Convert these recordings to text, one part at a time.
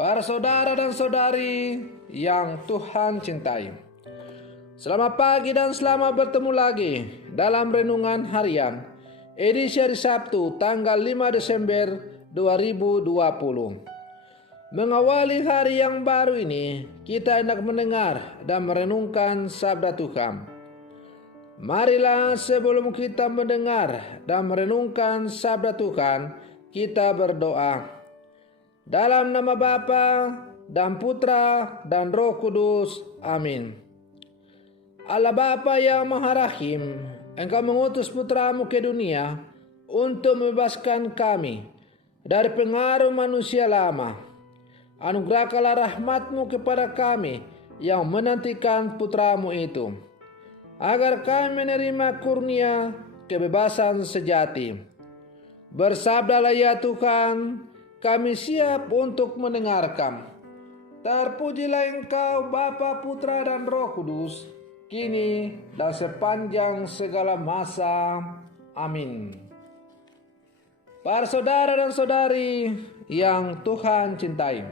Para saudara dan saudari yang Tuhan cintai, selamat pagi dan selamat bertemu lagi dalam Renungan Harian edisi hari Sabtu tanggal 5 Desember 2020. Mengawali hari yang baru ini, kita hendak mendengar dan merenungkan sabda Tuhan. Marilah sebelum kita mendengar dan merenungkan sabda Tuhan, kita berdoa. Dalam nama Bapa dan Putra dan Roh Kudus. Amin. Allah Bapa yang Maha Rahim, Engkau mengutus Putramu ke dunia untuk membebaskan kami dari pengaruh manusia lama. Anugerahkanlah rahmat-Mu kepada kami yang menantikan Putramu itu, agar kami menerima kurnia kebebasan sejati. Bersabdalah ya Tuhan, kami siap untuk mendengarkan. Terpujilah Engkau Bapa, Putra dan Roh Kudus, kini dan sepanjang segala masa. Amin. Para saudara dan saudari yang Tuhan cintai,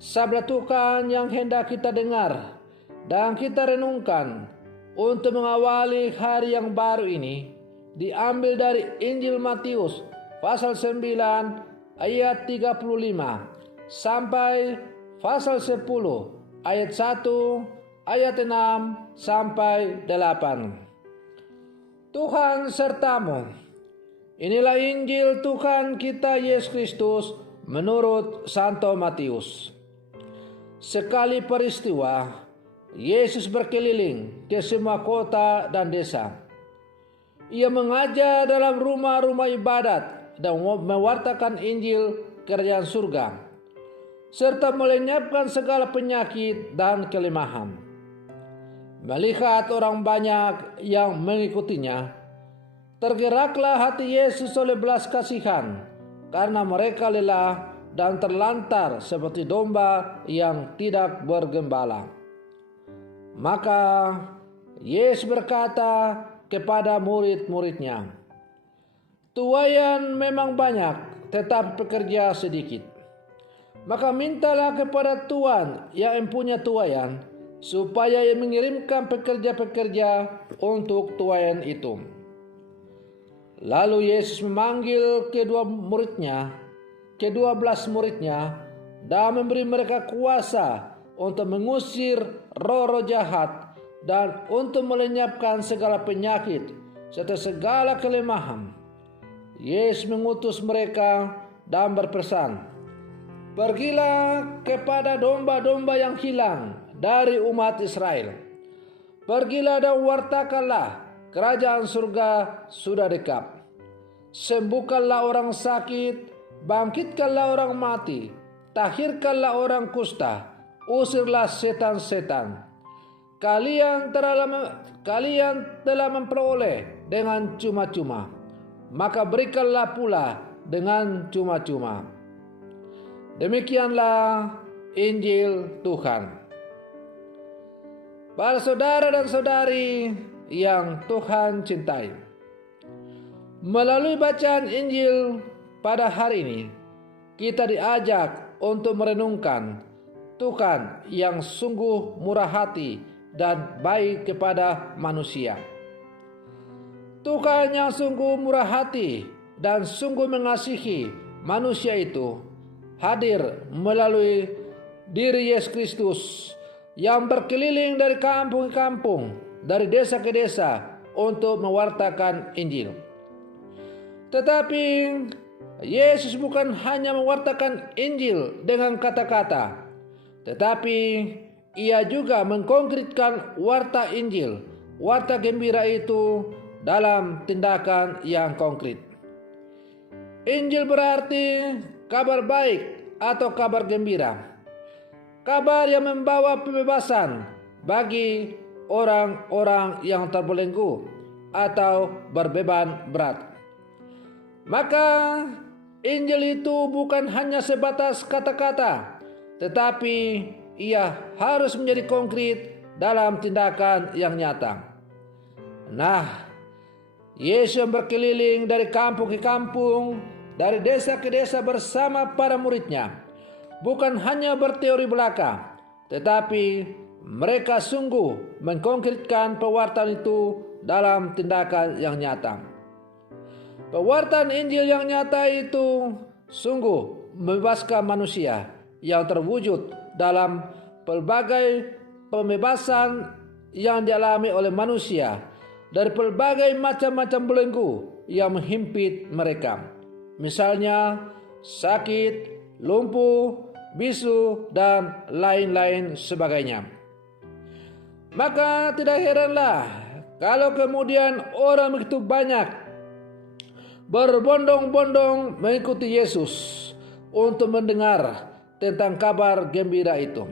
sabda Tuhan yang hendak kita dengar dan kita renungkan untuk mengawali hari yang baru ini diambil dari Injil Matius pasal 9 ayat 35 sampai pasal 10 ayat 1 ayat 6 sampai 8. Tuhan sertamu. Inilah Injil Tuhan kita Yesus Kristus menurut Santo Matius. Sekali peristiwa, Yesus berkeliling ke semua kota dan desa. Ia mengajar dalam rumah-rumah ibadat dan mewartakan Injil kerajaan surga, serta melenyapkan segala penyakit dan kelemahan. Melihat orang banyak yang mengikutinya, tergeraklah hati Yesus oleh belas kasihan, karena mereka lelah dan terlantar seperti domba yang tidak bergembala. Maka Yesus berkata kepada murid-muridnya, "Tuaian memang banyak, tetapi pekerja sedikit. Maka mintalah kepada Tuan yang mempunyai tuaian, supaya ia mengirimkan pekerja-pekerja untuk tuaian itu." Lalu Yesus memanggil ke-12 muridnya, dan memberi mereka kuasa untuk mengusir roh-roh jahat dan untuk melenyapkan segala penyakit serta segala kelemahan. Yesus mengutus mereka dan berpesan, "Pergilah kepada domba-domba yang hilang dari umat Israel. Pergilah dan wartakanlah kerajaan surga sudah dekat. Sembuhkanlah orang sakit, bangkitkanlah orang mati, tahirkanlah orang kusta, usirlah setan-setan. Kalian telah memperoleh dengan cuma-cuma, maka berikanlah pula dengan cuma-cuma." Demikianlah Injil Tuhan. Para saudara dan saudari yang Tuhan cintai, melalui bacaan Injil pada hari ini, kita diajak untuk merenungkan Tuhan yang sungguh murah hati dan baik kepada manusia. Tuhan yang sungguh murah hati dan sungguh mengasihi manusia itu hadir melalui diri Yesus Kristus yang berkeliling dari kampung ke kampung, dari desa ke desa untuk mewartakan Injil. Tetapi Yesus bukan hanya mewartakan Injil dengan kata-kata, tetapi Ia juga mengkonkretkan warta Injil, warta gembira itu dalam tindakan yang konkret. Injil berarti kabar baik atau kabar gembira, kabar yang membawa pembebasan bagi orang-orang yang terbelenggu atau berbeban berat. Maka Injil itu bukan hanya sebatas kata-kata, tetapi ia harus menjadi konkret dalam tindakan yang nyata. Nah, Yesus yang berkeliling dari kampung ke kampung, dari desa ke desa bersama para muridnya, bukan hanya berteori belaka, tetapi mereka sungguh mengkonkretkan pewartaan itu dalam tindakan yang nyata. Pewartaan Injil yang nyata itu sungguh membebaskan manusia yang terwujud dalam pelbagai pembebasan yang dialami oleh manusia dari pelbagai macam-macam belenggu yang menghimpit mereka. Misalnya sakit, lumpuh, bisu, dan lain-lain sebagainya. Maka tidak heranlah kalau kemudian orang begitu banyak berbondong-bondong mengikuti Yesus untuk mendengar tentang kabar gembira itu.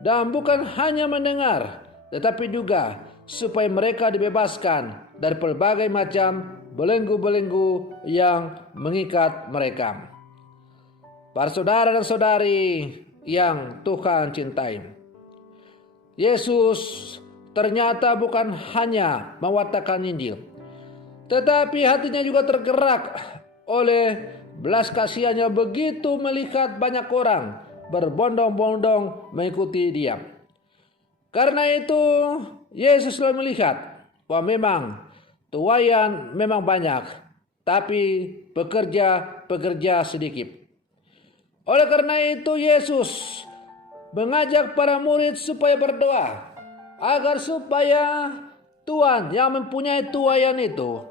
Dan bukan hanya mendengar, tetapi juga supaya mereka dibebaskan dari berbagai macam belenggu-belenggu yang mengikat mereka. Para saudara dan saudari yang Tuhan cintai, Yesus ternyata bukan hanya mewartakan Injil, tetapi hatinya juga tergerak oleh belas kasihannya begitu melihat banyak orang berbondong-bondong mengikuti dia. Karena itu Yesus selalu melihat bahwa memang tuaian memang banyak, tapi pekerja sedikit. Oleh karena itu Yesus mengajak para murid supaya berdoa agar supaya Tuhan yang mempunyai tuaian itu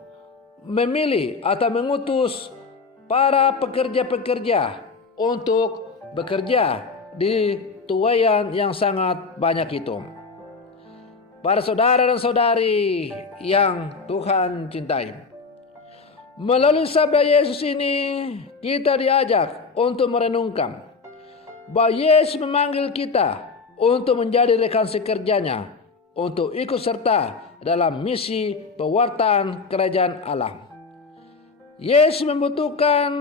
memilih atau mengutus para pekerja-pekerja untuk bekerja di tuaian yang sangat banyak itu. Para saudara dan saudari yang Tuhan cintai, melalui sabda Yesus ini kita diajak untuk merenungkan bahwa Yesus memanggil kita untuk menjadi rekan sekerjanya, untuk ikut serta dalam misi pewartaan kerajaan Allah. Yesus membutuhkan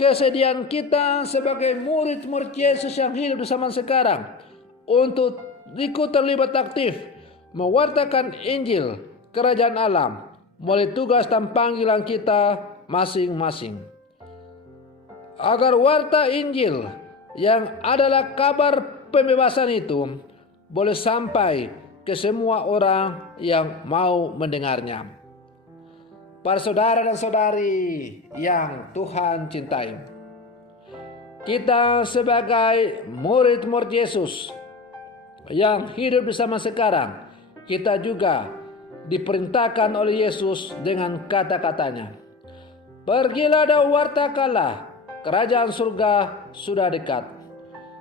kesediaan kita sebagai murid-murid Yesus yang hidup di zaman sekarang untuk ikut terlibat aktif mewartakan Injil kerajaan Allah melalui tugas dan panggilan kita masing-masing. Agar warta Injil yang adalah kabar pembebasan itu boleh sampai ke semua orang yang mau mendengarnya. Para saudara dan saudari yang Tuhan cintai, kita sebagai murid-murid Yesus yang hidup di zaman sekarang, kita juga diperintahkan oleh Yesus dengan kata-katanya, "Pergilah dan wartakanlah, kerajaan surga sudah dekat.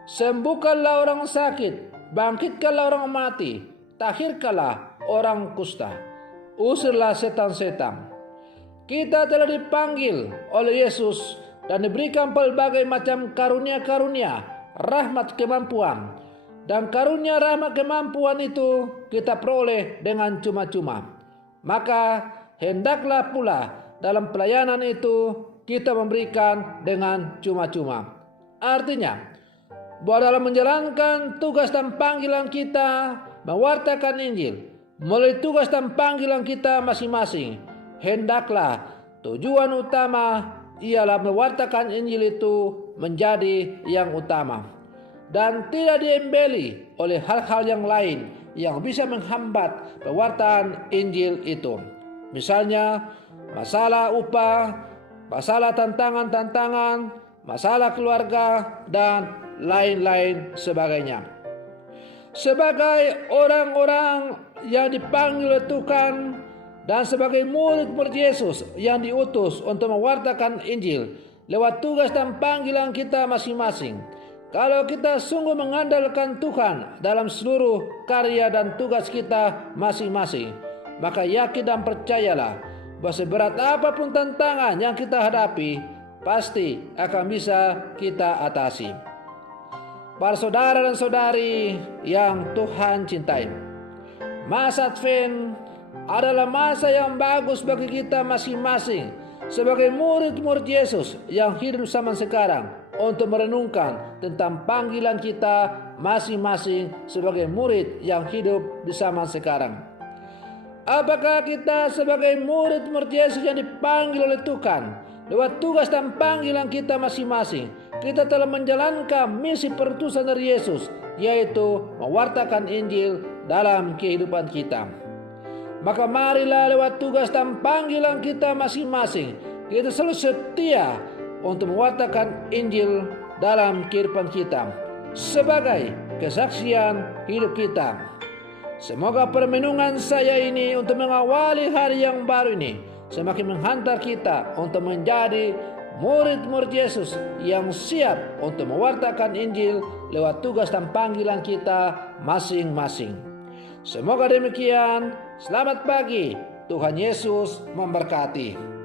Sembuhkanlah orang sakit, bangkitkanlah orang mati, tahirkanlah orang kusta, usirlah setan-setan." Kita telah dipanggil oleh Yesus dan diberikan pelbagai macam karunia-karunia, rahmat kemampuan. Dan karunia rahmat kemampuan itu kita peroleh dengan cuma-cuma. Maka hendaklah pula dalam pelayanan itu kita memberikan dengan cuma-cuma. Artinya, bahwa dalam menjalankan tugas dan panggilan kita mewartakan Injil, melalui tugas dan panggilan kita masing-masing, hendaklah tujuan utama ialah mewartakan Injil itu menjadi yang utama dan tidak diembeli oleh hal-hal yang lain yang bisa menghambat pewartaan Injil itu. Misalnya masalah upah, masalah tantangan-tantangan, masalah keluarga, dan lain-lain sebagainya. Sebagai orang-orang yang dipanggil oleh Tuhan dan sebagai murid-murid Yesus yang diutus untuk mewartakan Injil lewat tugas dan panggilan kita masing-masing, kalau kita sungguh mengandalkan Tuhan dalam seluruh karya dan tugas kita masing-masing, maka yakin dan percayalah bahwa seberat apapun tantangan yang kita hadapi, pasti akan bisa kita atasi. Para saudara dan saudari yang Tuhan cintai, masa Advent adalah masa yang bagus bagi kita masing-masing sebagai murid-murid Yesus yang hidup zaman sekarang untuk merenungkan tentang panggilan kita masing-masing sebagai murid yang hidup di zaman sekarang. Apakah kita sebagai murid-murid Yesus yang dipanggil oleh Tuhan lewat tugas dan panggilan kita masing-masing, kita telah menjalankan misi perutusan dari Yesus, yaitu mewartakan Injil dalam kehidupan kita. Maka marilah lewat tugas dan panggilan kita masing-masing, kita selalu setia untuk mewartakan Injil dalam kehidupan kita sebagai kesaksian hidup kita. Semoga permenungan saya ini untuk mengawali hari yang baru ini semakin menghantar kita untuk menjadi murid-murid Yesus yang siap untuk mewartakan Injil lewat tugas dan panggilan kita masing-masing. Semoga demikian. Selamat pagi. Tuhan Yesus memberkati.